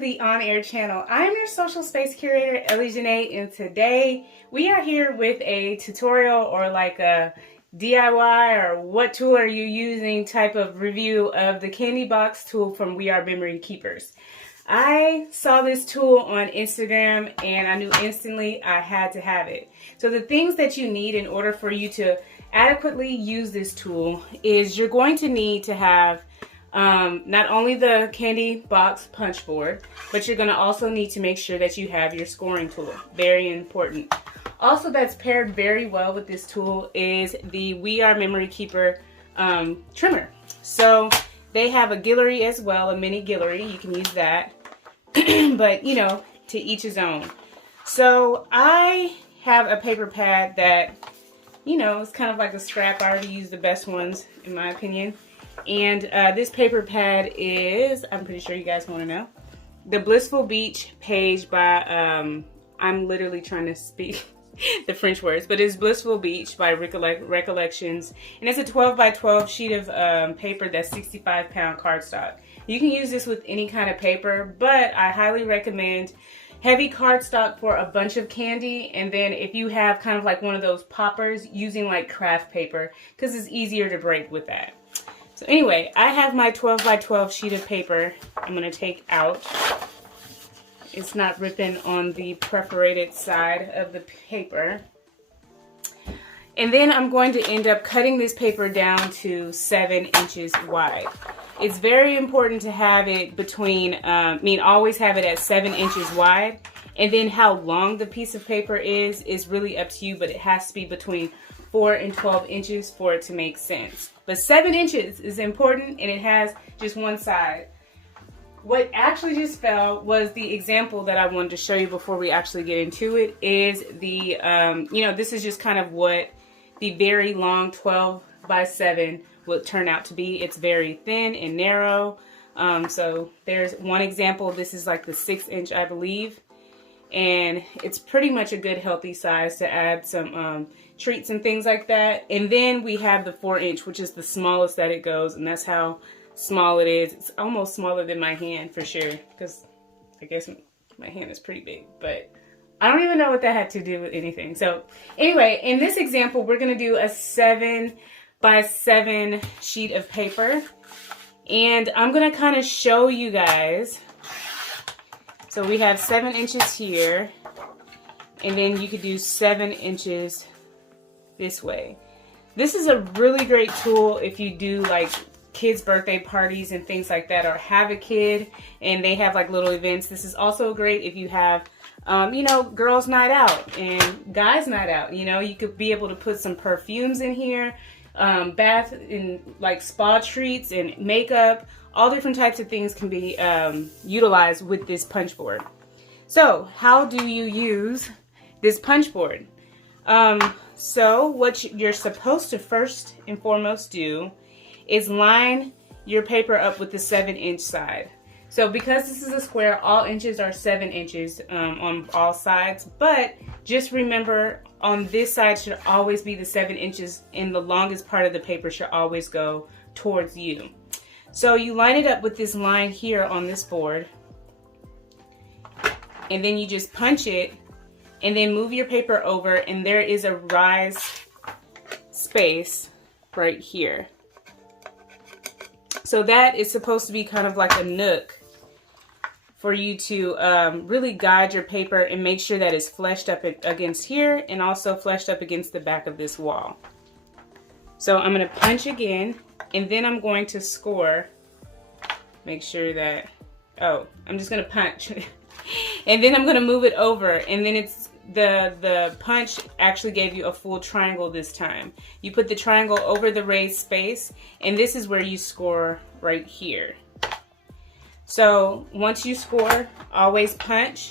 the On Air channel. I am your Social Space Curator, Ellie Jńe, and today we are here with a tutorial or like a DIY or what tool are you using type of review of the candy box tool from We Are Memory Keepers. I saw this tool on Instagram and I knew instantly I had to have it. So the things that you need in order for you to adequately use this tool is you're going to need to have not only the candy box punch board, but you're going to also need to make sure that you have your scoring tool. Very important. Also, that's paired very well with this tool is the We Are Memory Keeper trimmer. So they have a Guillory as well, a mini Guillory. You can use that, but you know, to each his own. So I have a paper pad that, you know, it's kind of like a scrap. I already use the best ones in my opinion. And this paper pad is, I'm pretty sure you guys want to know, the Blissful Beach page by, I'm literally trying to speak the French words, but it's Blissful Beach by Recollections. And it's a 12 by 12 sheet of paper that's 65-pound cardstock. You can use this with any kind of paper, but I highly recommend heavy cardstock for a bunch of candy. And then if you have kind of like one of those poppers, using like craft paper, because it's easier to break with that. So anyway, I have my 12 by 12 sheet of paper I'm going to take out. It's not ripping on the perforated side of the paper. And then I'm going to end up cutting this paper down to 7 inches wide. It's very important to have it between, always have it at 7 inches wide. And then how long the piece of paper is really up to you, but it has to be between 4 and 12 inches for it to make sense. But 7 inches is important, and it has just one side. What actually just fell was the example that I wanted to show you before we actually get into it is the, this is just kind of what the very long 12 by 7 will turn out to be. It's very thin and narrow. So there's one example. This is like the 6 inch, I believe. And it's pretty much a good healthy size to add some treats and things like that. And then we have the 4 inch, which is the smallest that it goes, and that's how small it is. It's almost smaller than my hand for sure, because I guess my hand is pretty big, but I don't even know what that had to do with anything. So anyway, in this example, we're gonna do a 7 by 7 sheet of paper, and I'm gonna kind of show you guys. So we have 7 inches here, and then you could do 7 inches this way. This is a really great tool if you do like kids' birthday parties and things like that, or have a kid and they have like little events. This is also great if you have, girls' night out and guys' night out. You know, you could be able to put some perfumes in here, bath and like spa treats and makeup. All different types of things can be utilized with this punch board. So how do you use this punch board? So what you're supposed to first and foremost do is line your paper up with the 7 inch side. So because this is a square, all inches are 7 inches on all sides, but just remember on this side should always be the 7 inches, and the longest part of the paper should always go towards you. So you line it up with this line here on this board, and then you just punch it, and then move your paper over, and there is a rise space right here. So that is supposed to be kind of like a nook for you to really guide your paper and make sure that it's fleshed up against here and also fleshed up against the back of this wall. So I'm going to punch again, and then I'm going to score. Make sure that, I'm just going to punch. And then I'm going to move it over, and then it's the punch actually gave you a full triangle this time. You put the triangle over the raised space, and this is where you score right here. So once you score, always punch,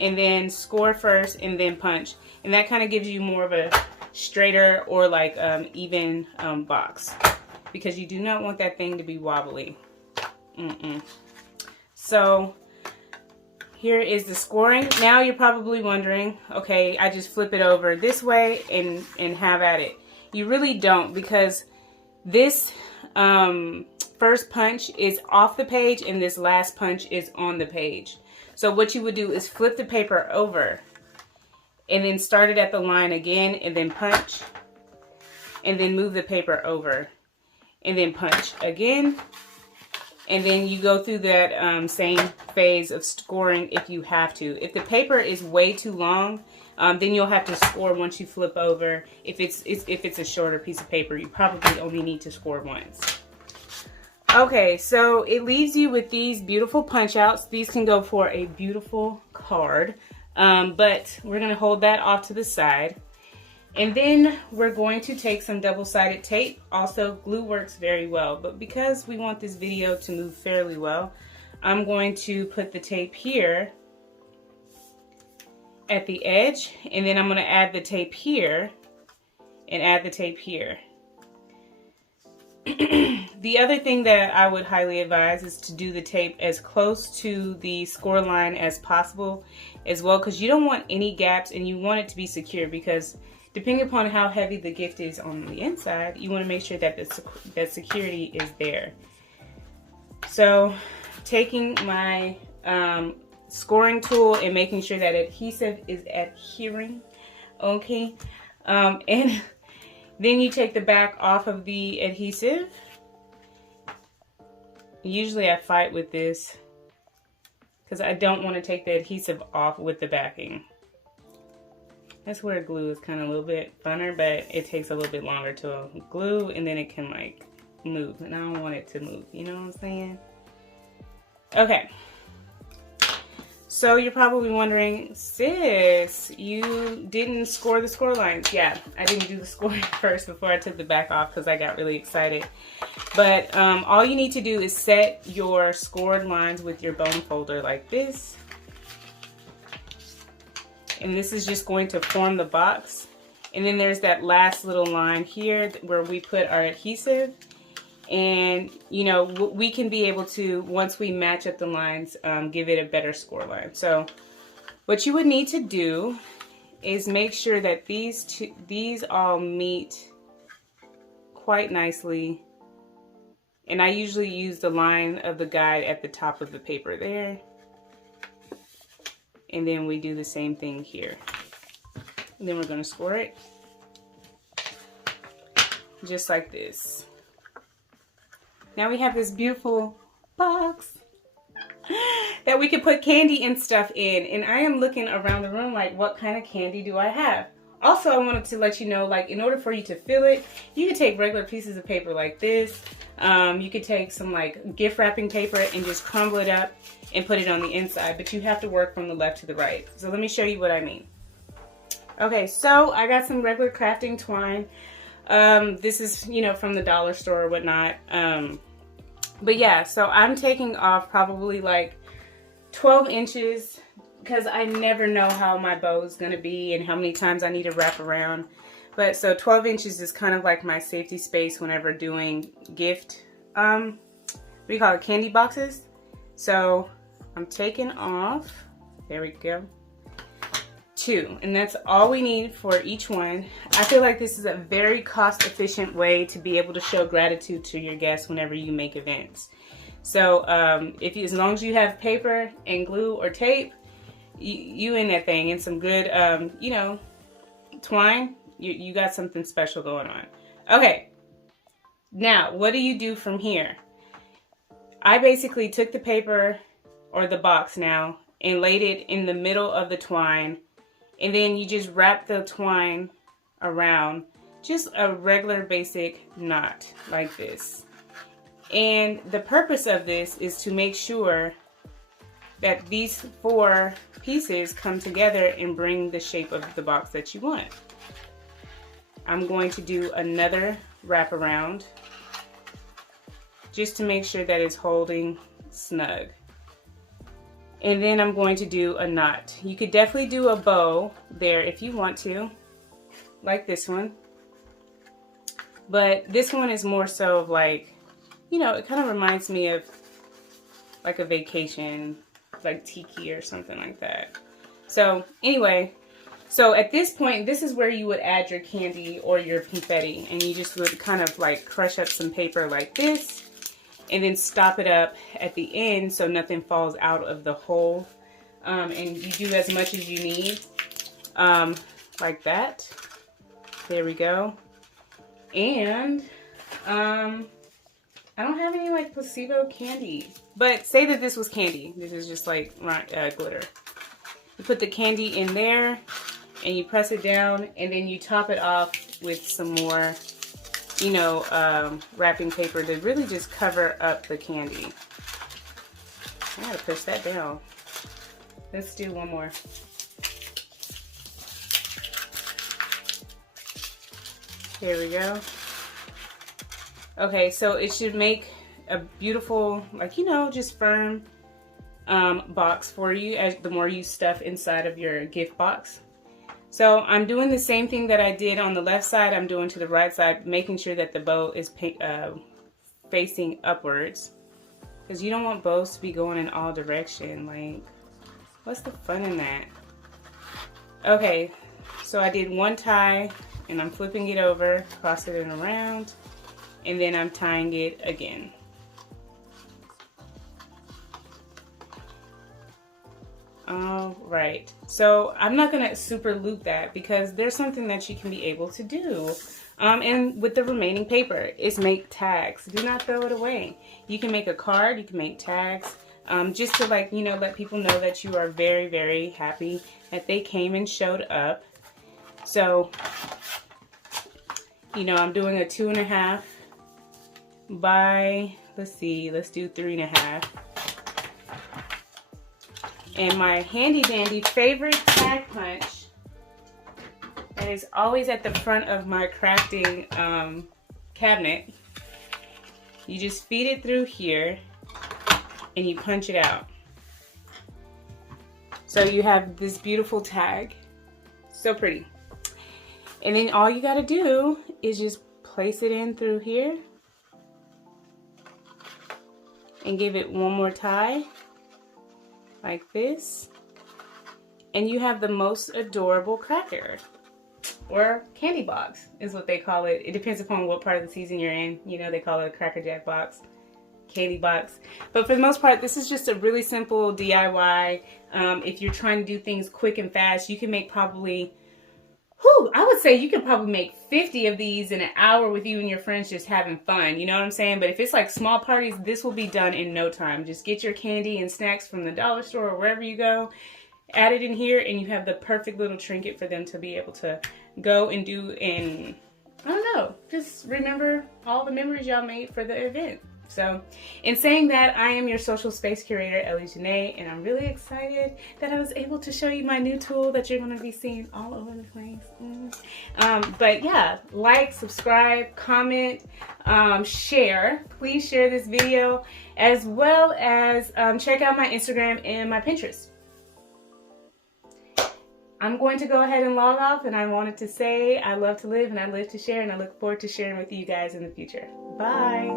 and then score first, and then punch. And that kind of gives you more of a straighter or like even box, because you do not want that thing to be wobbly. So here is the scoring. Now you're probably wondering, okay, I just flip it over this way and have at it. You really don't, because this first punch is off the page and this last punch is on the page. So what you would do is flip the paper over and then start it at the line again and then punch, and then move the paper over and then punch again. And then you go through that same phase of scoring if you have to. If the paper is way too long, then you'll have to score once you flip over. If it's a shorter piece of paper, you probably only need to score once. Okay, so it leaves you with these beautiful punch outs. These can go for a beautiful card, but we're gonna hold that off to the side. And then we're going to take some double-sided tape. Also, glue works very well, but because we want this video to move fairly well, I'm going to put the tape here at the edge, and then I'm going to add the tape here and add the tape here. The other thing that I would highly advise is to do the tape as close to the score line as possible as well, because you don't want any gaps and you want it to be secure, because depending upon how heavy the gift is on the inside, you want to make sure that that security is there. So taking my scoring tool and making sure that adhesive is adhering, okay, and then you take the back off of the adhesive. Usually I fight with this because I don't want to take the adhesive off with the backing. That's where glue is kind of a little bit funner, but it takes a little bit longer to glue, and then it can like move, and I don't want it to move, you know what I'm saying? Okay, so you're probably wondering, sis, you didn't score the score lines. Yeah, I didn't do the scoring first before I took the back off because I got really excited. But all you need to do is set your scored lines with your bone folder like this. And this is just going to form the box. And then there's that last little line here where we put our adhesive. And, you know, we can be able to, once we match up the lines, give it a better score line. So what you would need to do is make sure that these all meet quite nicely. And I usually use the line of the guide at the top of the paper there. And then we do the same thing here. And then we're going to score it just like this. Now we have this beautiful box that we can put candy and stuff in. And I am looking around the room like, what kind of candy do I have? Also, I wanted to let you know, like, in order for you to fill it, you can take regular pieces of paper like this. You could take some like gift wrapping paper and just crumble it up and put it on the inside, but you have to work from the left to the right. So let me show you what I mean. Okay, so I got some regular crafting twine. This is, you know, from the dollar store or whatnot. But yeah, so I'm taking off probably like 12 inches because I never know how my bow is going to be and how many times I need to wrap around. But so 12 inches is kind of like my safety space whenever doing gift, what do you call it, candy boxes. So I'm taking off, there we go, 2. And that's all we need for each one. I feel like this is a very cost-efficient way to be able to show gratitude to your guests whenever you make events. So as long as you have paper and glue or tape, you in that thing, and some good, you know, twine, you got something special going on. Okay, now what do you do from here? I basically took the paper, or the box now, and laid it in the middle of the twine, and then you just wrap the twine around, just a regular basic knot like this. And the purpose of this is to make sure that these 4 pieces come together and bring the shape of the box that you want. I'm going to do another wraparound just to make sure that it's holding snug. And then I'm going to do a knot. You could definitely do a bow there if you want to, like this one. But this one is more so of like, you know, it kind of reminds me of like a vacation, like tiki or something like that. So anyway, so at this point, this is where you would add your candy or your confetti, and you just would kind of like crush up some paper like this, and then stop it up at the end so nothing falls out of the hole. And you do as much as you need, like that. There we go. And I don't have any like placebo candy, but say that this was candy. This is just like glitter. You put the candy in there and you press it down, and then you top it off with some more, you know, wrapping paper to really just cover up the candy. I gotta push that down. Let's do one more. Here we go. Okay, so it should make a beautiful, like, you know, just firm box for you as the more you stuff inside of your gift box. So I'm doing the same thing that I did on the left side, I'm doing to the right side, making sure that the bow is facing upwards, because you don't want bows to be going in all directions. Like, what's the fun in that? Okay, so I did one tie, and I'm flipping it over, cross it around, and then I'm tying it again. All right, so I'm not gonna super loop that because there's something that you can be able to do. And with the remaining paper is make tags. Do not throw it away. You can make a card, you can make tags, just to, like, you know, let people know that you are very, very happy that they came and showed up. So, you know, I'm doing a 2.5 by, let's see, let's do 3.5. And my handy dandy favorite tag punch that is always at the front of my crafting cabinet. You just feed it through here and you punch it out. So you have this beautiful tag. So pretty. And then all you gotta do is just place it in through here and give it one more tie. Like this, and you have the most adorable cracker, or candy box is what they call it. It depends upon what part of the season you're in. You know, they call it a Cracker Jack box, candy box. But for the most part, this is just a really simple DIY. If you're trying to do things quick and fast, you can make probably, I would say you could probably make 50 of these in an hour with you and your friends just having fun. You know what I'm saying? But if it's like small parties, this will be done in no time. Just get your candy and snacks from the dollar store or wherever you go, add it in here, and you have the perfect little trinket for them to be able to go and do, and I don't know, just remember all the memories y'all made for the event. So, in saying that, I am your social space curator, Ellie Jńe, and I'm really excited that I was able to show you my new tool that you're going to be seeing all over the place. But yeah, like, subscribe, comment, share. Please share this video, as well as check out my Instagram and my Pinterest. I'm going to go ahead and log off, and I wanted to say I love to live and I live to share, and I look forward to sharing with you guys in the future. Bye.